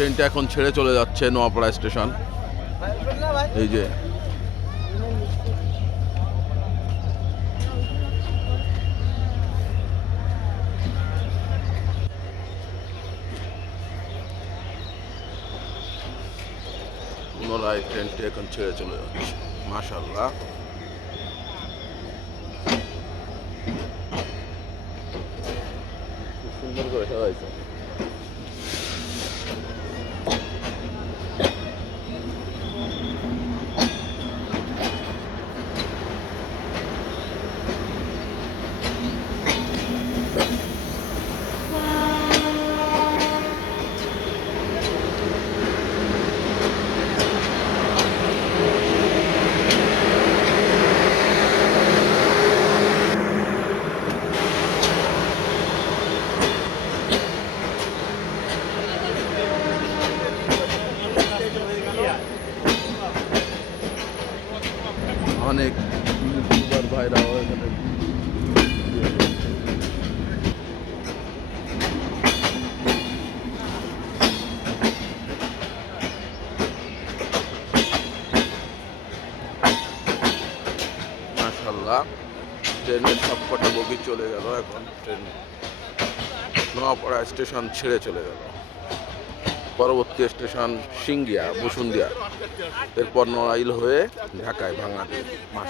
ট্রেনটা এখন ছেড়ে চলে যাচ্ছে নোয়াপাড়া স্টেশন। এই যে। পুনরায় ট্রেনটি এখন ছেড়ে চলে যাচ্ছে। মাশাল্লাহ সুন্দর করে সাজাইছে। অনেক ইউটিউবার ভাইরাও এখানে। মাশাল্লাহ ট্রেনের বগি চলে গেল এখন, ট্রেন নোয়াপাড়া স্টেশন ছেড়ে চলে গেল। পরবর্তী স্টেশন সিঙ্গিয়া বসুন্দিয়া এরপর নড়াইল হয়ে ঢাকায় ভাঙা মাস